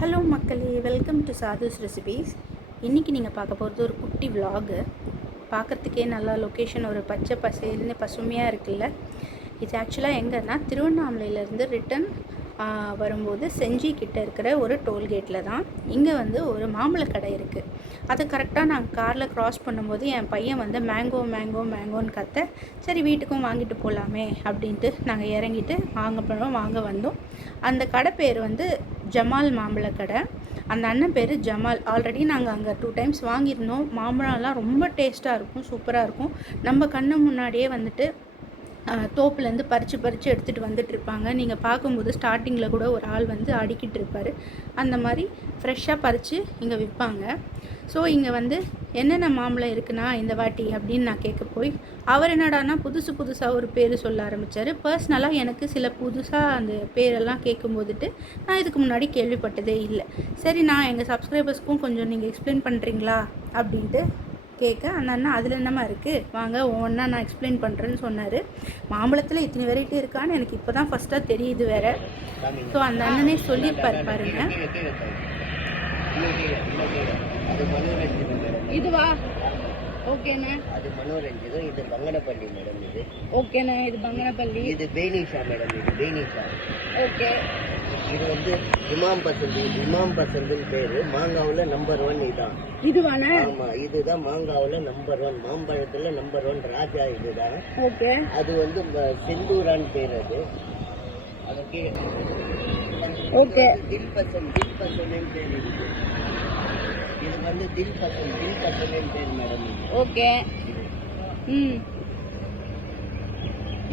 Hello மக்களே, welcome to sadhus recipes. இன்றைக்கி நீங்கள் பார்க்க போகிறது ஒரு குட்டி விலாகு. பார்க்குறதுக்கே நல்லா லொக்கேஷன் ஒரு பச்சை பசேல்னு பசுமையாக இருக்குல்ல. இது ஆக்சுவலாக எங்கன்னா திருவண்ணாமலையிலேருந்து ரிட்டன் வரும்போது செஞ்சி கிட்டே இருக்கிற ஒரு டோல்கேட்டில் தான். இங்கே வந்து ஒரு மாம்பழக்கடை இருக்குது. அதை கரெக்டாக நாங்கள் காரில் க்ராஸ் பண்ணும்போது என் பையன் வந்து மேங்கோ மேங்கோ மேங்கோன்னு கத்த, சரி வீட்டுக்கும் வாங்கிட்டு போகலாமே அப்படின்ட்டு நாங்கள் இறங்கிட்டு வாங்க வந்தோம். அந்த கடை பேர் வந்து ஜமால் மாம்பழக்கடை. அந்த அண்ணன் பேர் ஜமால். ஆல்ரெடி நாங்கள் அங்கே 2 டைம்ஸ் வாங்கியிருந்தோம். மாம்பழம்லாம் ரொம்ப டேஸ்ட்டாக இருக்கும், சூப்பராக இருக்கும். நம்ம கண்ணு முன்னாடியே வந்துட்டு தோப்புலேருந்து பறித்து எடுத்துகிட்டு வந்துட்டுருப்பாங்க. நீங்கள் பார்க்கும்போது ஸ்டார்டிங்கில் கூட ஒரு ஆள் வந்து அடிக்கிட்டு இருப்பார். அந்த மாதிரி ஃப்ரெஷ்ஷாக பறித்து இங்கே விற்பாங்க. ஸோ இங்கே வந்து என்னென்ன மாம்பழம் இருக்குன்னா இந்த வாட்டி அப்படின்னு நான் கேட்க போய் அவர் என்னடானா புதுசாக ஒரு பேர் சொல்ல ஆரம்பித்தார். பர்சனலாக எனக்கு சில புதுசாக அந்த பேரெல்லாம் கேட்கும்போதுட்டு நான் இதுக்கு முன்னாடி கேள்விப்பட்டதே இல்லை. சரி, நான் எங்கள் சப்ஸ்கிரைபர்ஸ்க்கும் கொஞ்சம் நீங்கள் எக்ஸ்பிளைன் பண்ணுறீங்களா அப்படின்ட்டு கேட்க, அந்த அண்ணா அதில் என்னமா இருக்குது, வாங்க ஒவ்வொன்றா நான் எக்ஸ்பிளைன் பண்ணுறேன்னு சொன்னார். மாம்பழத்தில் இத்தனை வெரைட்டி இருக்கான்னு எனக்கு இப்போ தான் ஃபஸ்ட்டாக தெரியுது வேறு. ஸோ அந்த அண்ணனே சொல்லியிருப்பார் பாருங்கள். இதுவா? ஓகேண்ணா. அது மனோரஞ்சிதம். இது பங்கனப்பள்ளி மேடம். இது ஓகேண்ணா. இது பங்கனப்பள்ளி. இது பேனிஷா மேடம். இது பேனிஷா. ஓகே. இது வந்து இமாம் பசந்து பேர். மாங்காவில் நம்பர் 1 இதான். இதுவாண்ணா? ஆமாம், இதுதான் மாங்காவில் நம்பர் 1, மாம்பழத்தில் நம்பர் 1 ராஜா இதுதான். ஓகே. அது வந்து செந்தூரான்னு பேர். அது அதுக்கு ஓகே. தில் பசந்த் பேர் இருக்கு. இது வந்து தில் பசந்த் பேர் மேடம். ஓகே.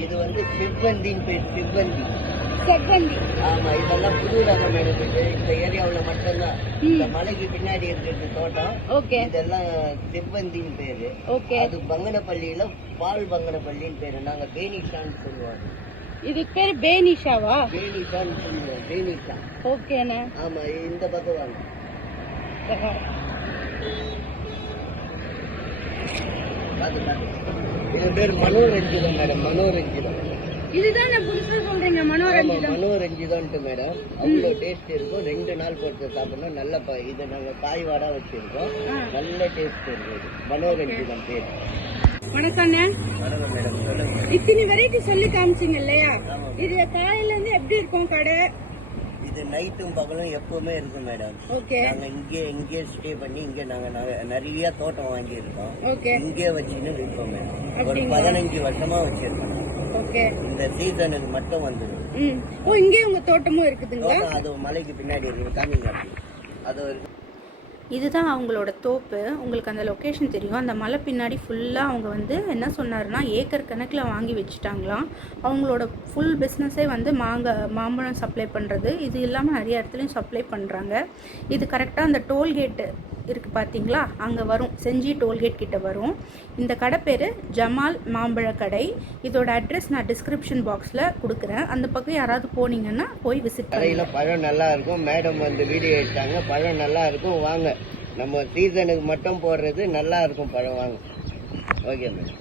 இது வந்து செவ்வந்தின் பேர். செவ்வந்தி. ஆமா, இதெல்லாம் புது ரகம் மேடம். இது இந்த ஏரியாவில் மட்டும்தான். இந்த மலைக்கு பின்னாடி இருக்கிறது தோட்டம். ஓகே. இதெல்லாம் செவ்வந்தின் பேரு. ஓகே. அது பங்கனப்பள்ளியில பால் பங்கனப்பள்ளின்னு பேரு. நாங்க பேனிஷான்னு சொல்லுவோம். இதுக்கு பேர் பேனிஷாவா? பேனிஷான்னு சொல்லுவோம். பேனிஷா. ஓகேண்ணா. ஆமா, இந்த பக்கம் வாங்க. இது பேர் மனோரஞ்சிதம் மேடம். மனோரஞ்சிதம். இதுதான் நான் புதுசா சொல்றீங்க. மனோரஞ்சிதம்ட்டு மேடம். அவ்வளோ டேஸ்ட் இருக்கும். 2 நாள் போட்டு சாப்பிடணும். நல்ல இதை நாங்கள் காய்வாடா வச்சிருக்கோம். நல்ல டேஸ்ட் இருக்கும். மனோரஞ்சிதம் பேர். வணக்கண்ணே. வணக்கம் மேடம், சொல்லுங்க. இத்தனை வெரைட்டி சொல்லி காமிச்சிங்க இல்லையா? இது காலையில இருந்து எப்படி இருக்கும் கடை? இது நைட்டும் பகலும் எப்பவுமே இருக்கும் மேடம். ஓகே. நாங்க இங்கே ஸ்டே பண்ணி இங்க நாங்க நிறைய தோட்டம் வாங்கி இருக்கோம். ஓகே. இங்கே வச்சுன்னு விற்போம் மேடம். ஒரு 15 வருஷமா வச்சிருக்கோம். ஓகே. இந்த சீசனுக்கு மட்டும் வந்துடும். ஓ, இங்கே உங்க தோட்டமும் இருக்குதுங்களா? அது மலைக்கு பின்னாடி இருக்கு. காமிங்க. அது இதுதான் அவங்களோட தோப்பு. உங்களுக்கு அந்த லொக்கேஷன் தெரியும். அந்த மலை பின்னாடி ஃபுல்லாக அவங்க வந்து என்ன சொன்னார்னா ஏக்கர் கணக்கில் வாங்கி வச்சுட்டாங்களாம். அவங்களோட ஃபுல் பிஸ்னஸே வந்து மாம்பழம் சப்ளை பண்ணுறது. இது இல்லாமல் நிறைய இடத்துலையும் சப்ளை பண்ணுறாங்க. இது கரெக்டாக அந்த டோல்கேட்டு இருக்குது பார்த்தீங்களா, அங்கே வரும். செஞ்சி டோல்கேட் கிட்ட வரும். இந்த கடை பேர் ஜமால் மாம்பழ கடை. இதோட அட்ரஸ் நான் டிஸ்கிரிப்ஷன் பாக்ஸில் கொடுக்குறேன். அந்த பக்கம் யாராவது போனீங்கன்னா போய் விசிட் கடையில் பழம் நல்லா இருக்கும். மேடம் வந்து வீடியோ எடுத்தாங்க. பழம் நல்லா இருக்கும், வாங்க. நம்ம சீசனுக்கு மட்டும் போடுறது நல்லா இருக்கும் பழம், வாங்க. Okay madam.